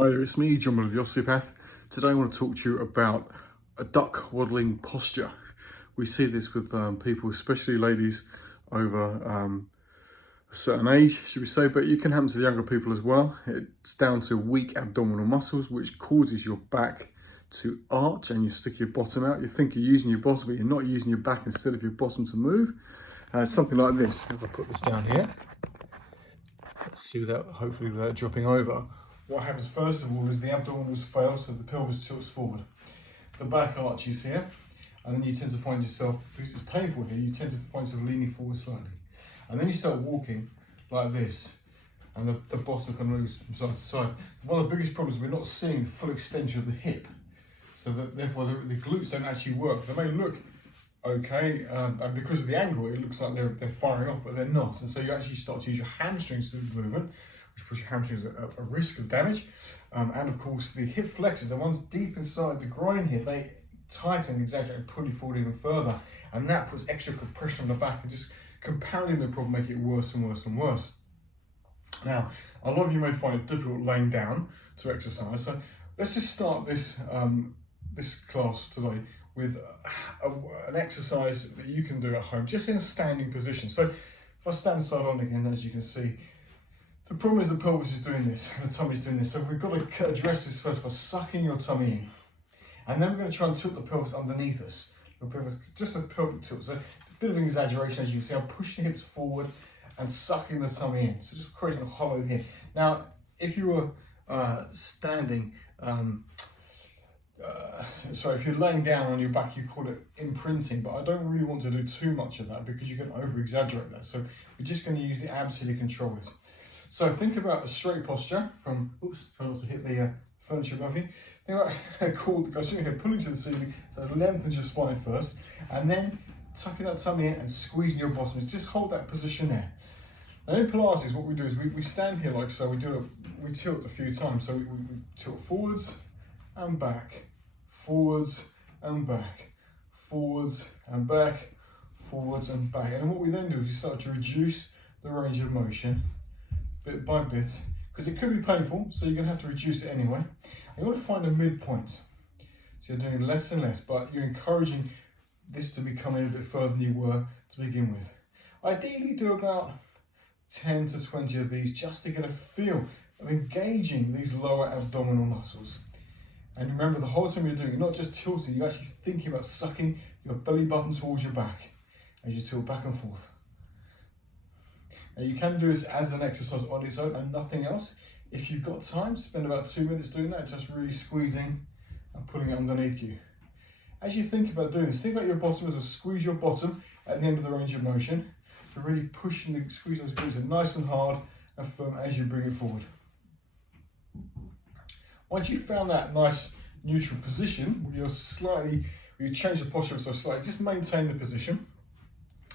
Hi there, it's me, John, the osteopath. Today I want to talk to you about a duck waddling posture. We see this with people, especially ladies over a certain age, should we say, but it can happen to the younger people as well. It's down to weak abdominal muscles, which causes your back to arch and you stick your bottom out. You think you're using your bottom, but you're not using your back instead of your bottom to move. Something like this. If I put this down here, let's see that, hopefully without dropping over. What happens first of all is the abdominals fail, so the pelvis tilts forward. The back arches here, and then you tend to find yourself, because it's painful here, you tend to find yourself leaning forward slightly. And then you start walking like this, and the bottom kind of moves from side to side. One of the biggest problems is we're not seeing the full extension of the hip, so that therefore the glutes don't actually work. They may look okay, and because of the angle, it looks like they're firing off, but they're not. And so you actually start to use your hamstrings to do the movement, which puts your hamstrings at a risk of damage. And of course, the hip flexors, the ones deep inside the groin here, they tighten, exaggerate, and pull you forward even further. And that puts extra compression on the back and just compounding the problem, make it worse and worse and worse. Now, a lot of you may find it difficult laying down to exercise. So let's just start this, this class today with an exercise that you can do at home, just in a standing position. So if I stand side on again, as you can see, the problem is the pelvis is doing this, and the tummy's doing this. So we've got to address this first by sucking your tummy in. And then we're going to try and tilt the pelvis underneath us. Just a pelvic tilt. So a bit of an exaggeration, as you can see. I'm pushing the hips forward and sucking the tummy in. So just creating a hollow here. Now, if you were standing, if you're laying down on your back, you call it imprinting, but I don't really want to do too much of that because you can over-exaggerate that. So we're just going to use the abs here to control it. So think about a straight posture from, try not to hit the furniture above you. Think about a cord that goes sitting here, pulling to the ceiling, so lengthen your spine first, and then tucking that tummy in and squeezing your bottoms. Just hold that position there. And in Pilates, what we do is we stand here like so, we tilt a few times. So we tilt forwards and back, forwards and back, forwards and back, forwards and back. And then what we then do is we start to reduce the range of motion bit by bit, because it could be painful, so you're going to have to reduce it anyway. And you want to find a midpoint. So you're doing less and less, but you're encouraging this to be coming a bit further than you were to begin with. Ideally, do about 10 to 20 of these just to get a feel of engaging these lower abdominal muscles. And remember, the whole time you're doing it, not just tilting, you're actually thinking about sucking your belly button towards your back as you tilt back and forth. Now you can do this as an exercise on its own and nothing else. If you've got time, spend about 2 minutes doing that, just really squeezing and pulling it underneath you. As you think about doing this, think about your bottom as well. Squeeze your bottom at the end of the range of motion. So really pushing the squeeze it nice and hard and firm as you bring it forward. Once you've found that nice neutral position, where you change the posture so slightly, just maintain the position.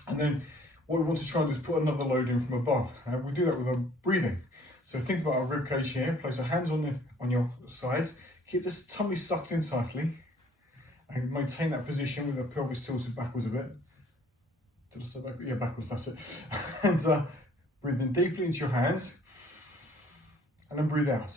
And then what we want to try and do is put another load in from above. We do that with our breathing. So think about our rib cage here, place our hands on your sides, keep this tummy sucked in tightly, and maintain that position with the pelvis tilted backwards a bit. Did I say backwards? Yeah, backwards, that's it. And breathe in deeply into your hands, and then breathe out.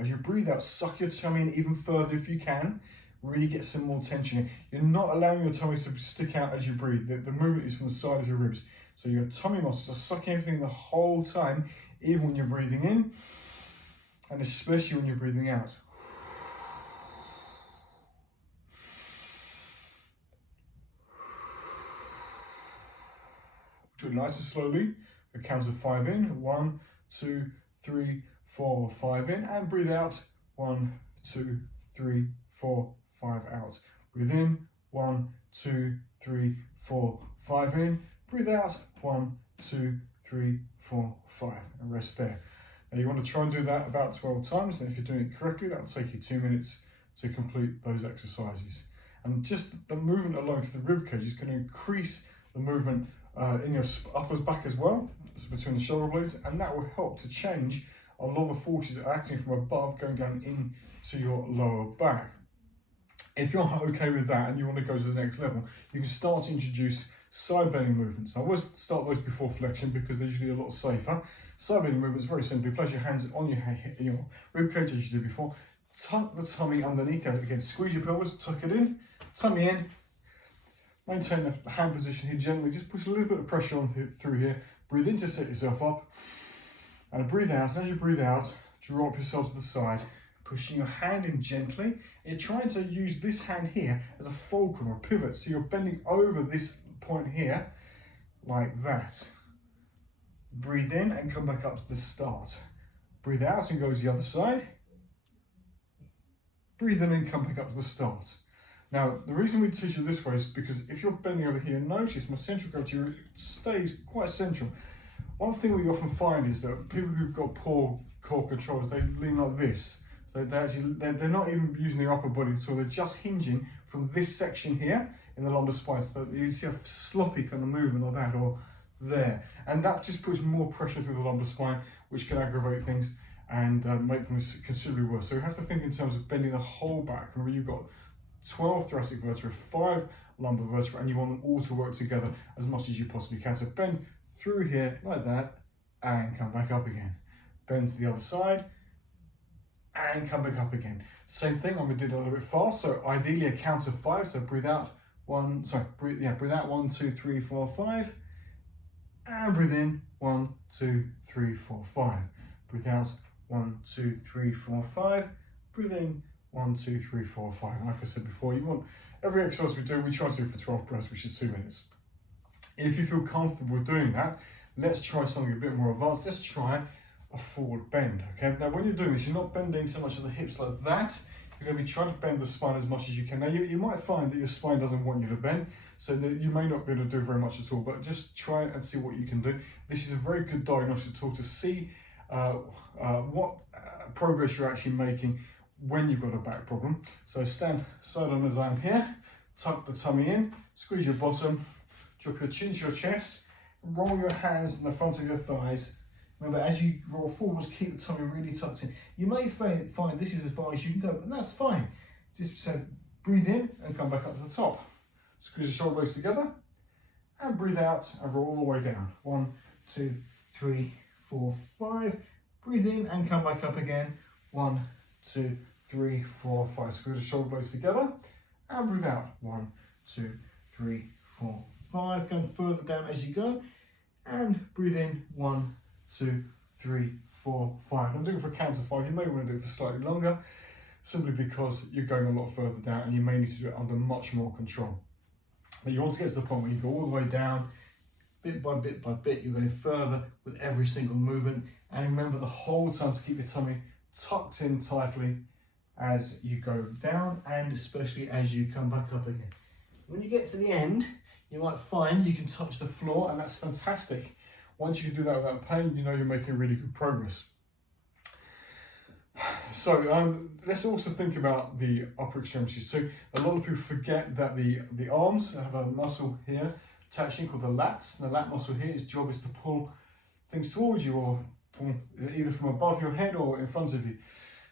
As you breathe out, suck your tummy in even further if you can. Really get some more tension in. You're not allowing your tummy to stick out as you breathe. The movement is from the side of your ribs. So your tummy muscles are sucking everything the whole time, even when you're breathing in, and especially when you're breathing out. Do it nice and slowly. A count of 5 in. 1, 2, 3, 4, 5 in, and breathe out. 1, 2, 3, 4, 5 out. Breathe in. 1, 2, 3, 4, 5 in. Breathe out. 1, 2, 3, 4, 5, and rest there. Now you want to try and do that about 12 times, and if you're doing it correctly, that will take you 2 minutes to complete those exercises. And just the movement alone through the rib cage is going to increase the movement in your upper back as well, so between the shoulder blades, and that will help to change a lot of the forces that are acting from above going down into your lower back. If you're okay with that and you want to go to the next level, you can start to introduce side bending movements. I always start those before flexion because they're usually a lot safer. Side bending movements, very simply, place your hands on your rib cage as you did before. Tuck the tummy underneath. Again, squeeze your pelvis, tuck it in, tummy in. Maintain the hand position here gently. Just push a little bit of pressure on through here. Breathe in to set yourself up. And breathe out. And as you breathe out, drop yourself to the side. Pushing your hand in gently. You're trying to use this hand here as a fulcrum or a pivot. So you're bending over this point here, like that. Breathe in and come back up to the start. Breathe out and go to the other side. Breathe in and come back up to the start. Now, the reason we teach you this way is because if you're bending over here, notice my central gravity stays quite central. One thing we often find is that people who've got poor core controls, they lean like this. So they're not even using their upper body at all. They're just hinging from this section here in the lumbar spine. So you see a sloppy kind of movement like that, or there. And that just puts more pressure through the lumbar spine, which can aggravate things and make them considerably worse. So you have to think in terms of bending the whole back. Remember, you've got 12 thoracic vertebrae, 5 lumbar vertebrae, and you want them all to work together as much as you possibly can. So bend through here like that and come back up again. Bend to the other side and come back up again. Same thing, I'm going to do it a little bit fast. So ideally a count of 5. So breathe out, breathe out 1, 2, 3, 4, 5. And breathe in 1, 2, 3, 4, 5. Breathe out 1, 2, 3, 4, 5. Breathe in 1, 2, 3, 4, 5. Like I said before, you want every exercise we do, we try to do for 12 breaths, which is 2 minutes. If you feel comfortable doing that, let's try something a bit more advanced. Let's try a forward bend. Okay. Now, when you're doing this, you're not bending so much at the hips like that. You're going to be trying to bend the spine as much as you can. Now, you might find that your spine doesn't want you to bend, so that you may not be able to do very much at all. But just try and see what you can do. This is a very good diagnostic tool to see what progress you're actually making when you've got a back problem. So stand side on as I am here, tuck the tummy in, squeeze your bottom, drop your chin to your chest, roll your hands in the front of your thighs. Remember, as you roll forwards, keep the tummy really tucked in. You may find this is as far as you can go, and that's fine. Just say, breathe in and come back up to the top. Squeeze the shoulder blades together and breathe out and roll all the way down. 1, 2, 3, 4, 5. Breathe in and come back up again. 1, 2, 3, 4, 5. Squeeze the shoulder blades together and breathe out. 1, 2, 3, 4, 5. Going further down as you go and breathe in. 1, 2, 3, 4, 5. I'm doing it for a count of 5. You may want to do it for slightly longer, simply because you're going a lot further down and you may need to do it under much more control. But you want to get to the point where you go all the way down, bit by bit by bit. You're going further with every single movement, and remember the whole time to keep your tummy tucked in tightly as you go down, and especially as you come back up again. When you get to the end, you might find you can touch the floor, and that's fantastic. Once you can do that without pain, you know you're making really good progress. So let's also think about the upper extremities. So a lot of people forget that the arms have a muscle here attaching called the lats. And the lat muscle here, its job is to pull things towards you, or pull either from above your head or in front of you.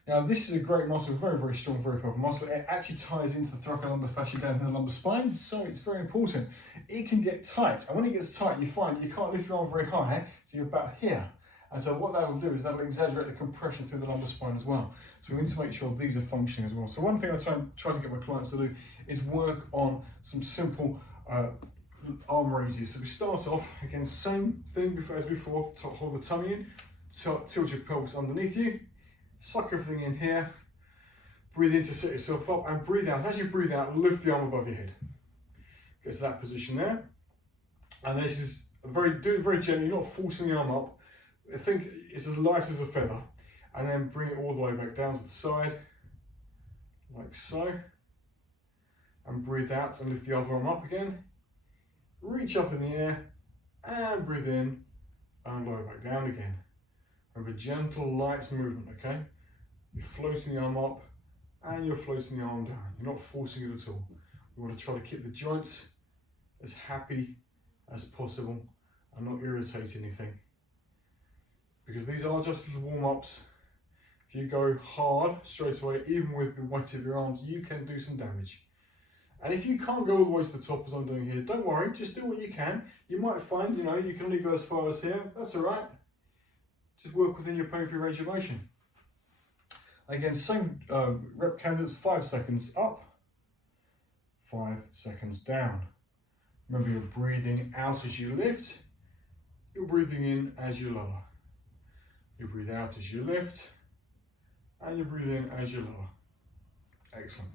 Now, this is a great muscle, very, very strong, very powerful muscle. It actually ties into the thoracolumbar fascia down in the lumbar spine, so it's very important. It can get tight, and when it gets tight, you find you can't lift your arm very high, so you're about here. And so what that will do is that will exaggerate the compression through the lumbar spine as well. So we need to make sure these are functioning as well. So one thing I try to get my clients to do is work on some simple arm raises. So we start off, again, same thing as before, hold the tummy in, tilt your pelvis underneath you, suck everything in here, breathe in to set yourself up, and breathe out. As you breathe out, lift the arm above your head. Get to that position there. And this is do it very gently, you're not forcing the arm up. I think it's as light as a feather. And then bring it all the way back down to the side, like so. And breathe out and lift the other arm up again. Reach up in the air and breathe in and lower back down again. Remember, gentle, light movement, okay? You're floating the arm up and you're floating the arm down. You're not forcing it at all. We want to try to keep the joints as happy as possible and not irritate anything. Because these are just little warm-ups. If you go hard straight away, even with the weight of your arms, you can do some damage. And if you can't go all the way to the top as I'm doing here, don't worry, just do what you can. You might find, you know, you can only go as far as here. That's all right. Just work within your pain-free range of motion. Again, same rep candidates, 5 seconds up, 5 seconds down. Remember, you're breathing out as you lift, you're breathing in as you lower. You breathe out as you lift, and you breathe in as you lower. Excellent.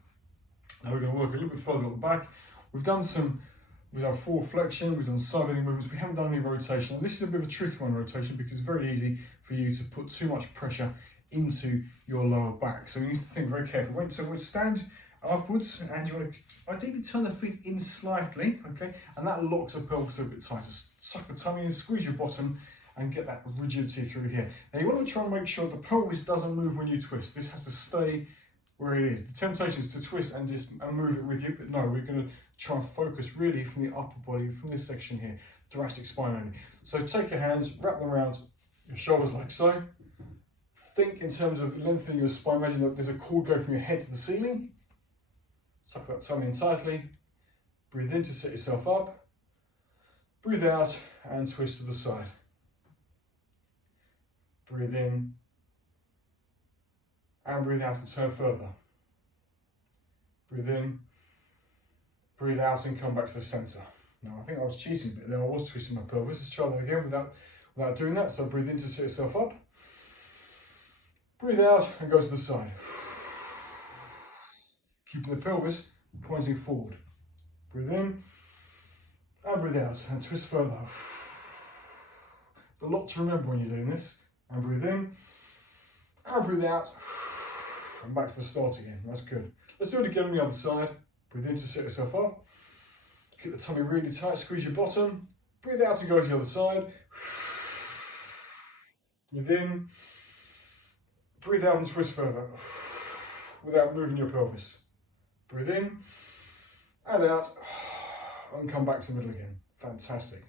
Now we're going to work a little bit further at the back. We've done forward flexion, we've done side bending movements, we haven't done any rotation. And this is a bit of a tricky one, rotation, because it's very easy for you to put too much pressure into your lower back. So you need to think very carefully. So we'll stand upwards, and you want to ideally turn the feet in slightly, okay? And that locks the pelvis a bit tighter. Suck the tummy in, squeeze your bottom, and get that rigidity through here. Now you want to try and make sure the pelvis doesn't move when you twist. This has to stay where it is. The temptation is to twist and just move it with you, but no, we're going to try and focus really from the upper body, from this section here, thoracic spine only. So take your hands, wrap them around your shoulders like so. Think in terms of lengthening your spine. Imagine that there's a cord going from your head to the ceiling. Suck that tummy in tightly. Breathe in to set yourself up. Breathe out and twist to the side. Breathe in and breathe out and turn further. Breathe in, breathe out and come back to the center. Now I think I was cheating a bit there, I was twisting my pelvis. Let's try that again without doing that. So breathe in to set yourself up. Breathe out and go to the side. Keeping the pelvis pointing forward. Breathe in and breathe out and twist further. A lot to remember when you're doing this. And breathe in and breathe out and back to the start again. That's good. Let's do it again on the other side. Breathe in to set yourself up. Keep the tummy really tight, squeeze your bottom. Breathe out and go to the other side. Breathe in. Breathe out and twist further without moving your pelvis. Breathe in and out and come back to the middle again. Fantastic.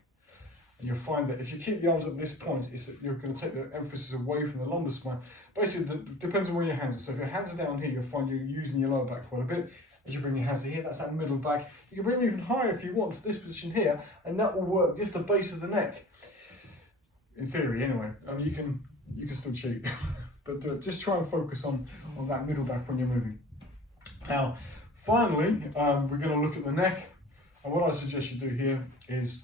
And you'll find that if you keep the arms at this point, you're going to take the emphasis away from the lumbar spine. Basically, it depends on where your hands are. So if your hands are down here, you'll find you're using your lower back quite a bit. As you bring your hands to here, that's that middle back. You can bring them even higher if you want to this position here, and that will work just the base of the neck. In theory, anyway. I mean, you can still cheat, but just try and focus on that middle back when you're moving. Now, finally, we're going to look at the neck, and what I suggest you do here is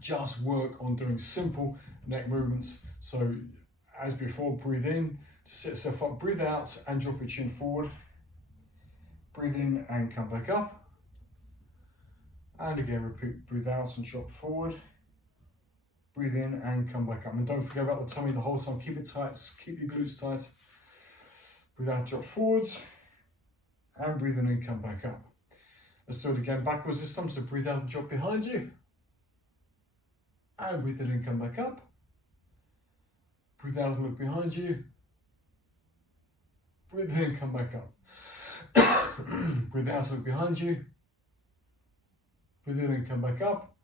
just work on doing simple neck movements. So as before, breathe in to set yourself up, breathe out and drop your chin forward. Breathe in and come back up. And again, repeat, breathe out and drop forward. Breathe in and come back up. And don't forget about the tummy the whole time. Keep it tight, keep your glutes tight. Breathe out, drop forwards. And breathe in and come back up. Let's do it again backwards this time. So breathe out and drop behind you. And breathe in and come back up. Breathe out and look behind you. Breathe in and come back up. Breathe out and look behind you. Breathe in and come back up.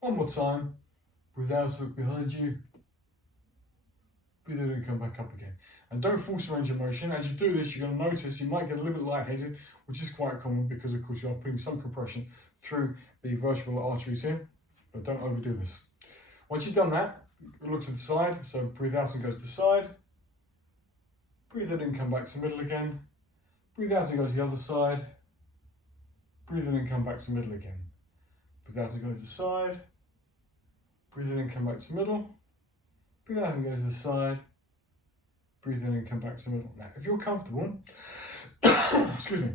One more time. Breathe out and look behind you. Breathe in and come back up again. And don't force range of motion. As you do this, you're going to notice you might get a little bit lightheaded, which is quite common because, of course, you are putting some compression through the vertebral arteries here. But don't overdo this. Once you've done that, look to the side. So breathe out and go to the side. Breathe in and come back to the middle again. Breathe out and go to the other side. Breathe in and come back to the middle again. Breathe out and go to the side. Breathe in and come back to the middle. Breathe out and go to the side. Breathe in and come back to the middle. Now, if you're comfortable, excuse me,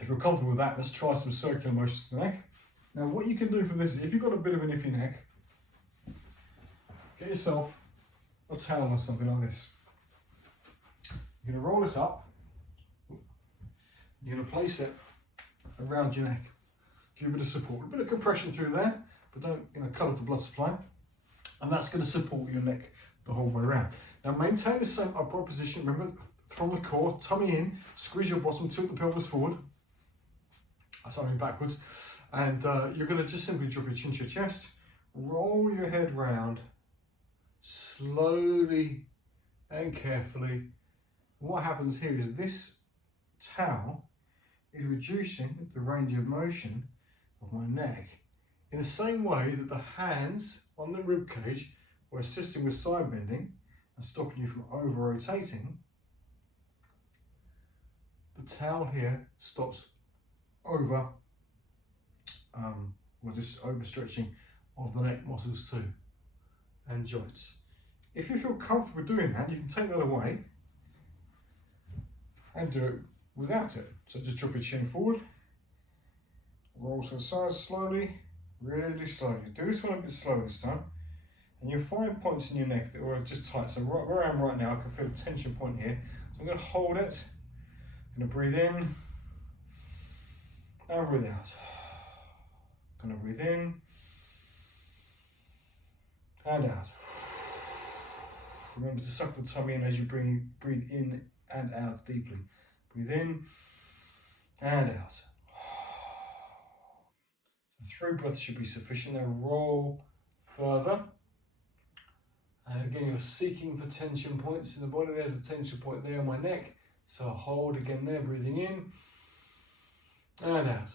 if you're comfortable with that, let's try some circular motions to the neck. Now, what you can do for this is, if you've got a bit of an iffy neck, get yourself a towel or something like this. You're going to roll this up. You're going to place it around your neck. Give a bit of support, a bit of compression through there, but don't cut off the blood supply. And that's going to support your neck the whole way around. Now maintain the same upright position. Remember, from the core, tummy in, squeeze your bottom, tilt the pelvis forward. That's something backwards. And you're going to just simply drop your chin to your chest, roll your head round, slowly and carefully. And what happens here is this towel is reducing the range of motion of my neck in the same way that the hands on the rib cage were assisting with side bending and stopping you from over rotating. The towel here stops over, just overstretching of the neck muscles too, and joints. If you feel comfortable doing that, you can take that away and do it without it. So just drop your chin forward, roll to the side slowly, really slowly. Do this one a bit slower this time, and you'll find points in your neck that are just tight. So right where I am right now, I can feel a tension point here. So I'm going to hold it. I'm going to breathe in and breathe out. I'm going to breathe in and out. Remember to suck the tummy in as you breathe in and out deeply. Breathe in and out. 3 breaths should be sufficient. Now roll further. And again, you're seeking for tension points in the body. There's a tension point there on my neck. So hold again there, breathing in and out.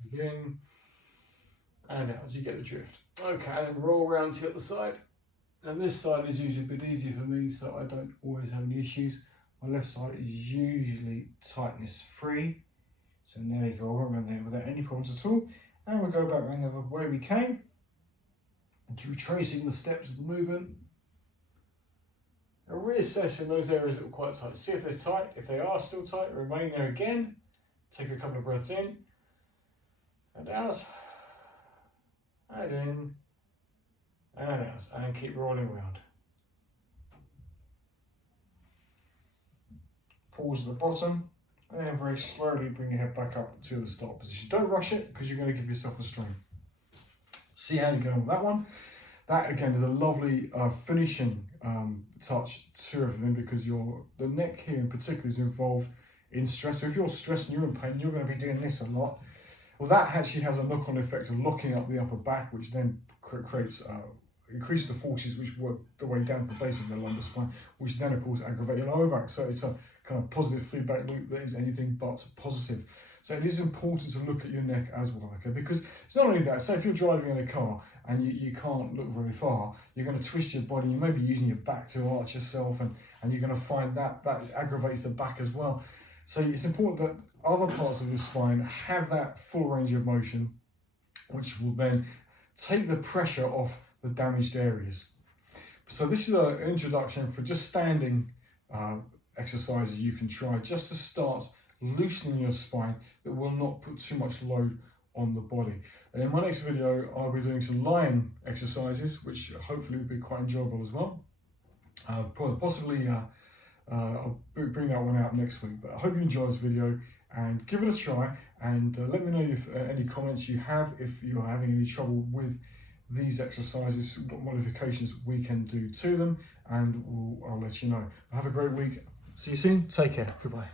Breathe in and out as you get the drift. Okay, and roll around to the other side. And this side is usually a bit easier for me, so I don't always have any issues. My left side is usually tightness free. So there you go, I went around there without any problems at all. And we'll go back around the other way we came. And retracing the steps of the movement. And reassessing those areas that were quite tight. See if they're tight. If they are still tight, remain there again. Take a couple of breaths in. And out. And in. And out. And keep rolling around. Pause at the bottom. And then very slowly bring your head back up to the start position. Don't rush it because you're going to give yourself a strain. See how you get on with that one. That again is a lovely finishing touch to everything because the neck here in particular is involved in stress. So if you're stressed and you're in pain, you're going to be doing this a lot. Well, that actually has a knock-on effect of locking up the upper back, which then increases the forces which work the way down to the base of the lumbar spine, which then of course aggravate your lower back. So it's a kind of positive feedback loop that is anything but positive. So it is important to look at your neck as well, okay? Because it's not only that, say if you're driving in a car and you can't look very far, you're going to twist your body, you may be using your back to arch yourself, and you're going to find that aggravates the back as well. So it's important that other parts of your spine have that full range of motion, which will then take the pressure off the damaged areas. So this is an introduction for just standing exercises you can try just to start loosening your spine that will not put too much load on the body. And in my next video, I'll be doing some lying exercises, which hopefully will be quite enjoyable as well. Possibly I'll bring that one out next week, but I hope you enjoyed this video and give it a try, and let me know if any comments you have, if you're having any trouble with these exercises, what modifications we can do to them, and I'll let you know. Have a great week. See you soon. Take care. Goodbye.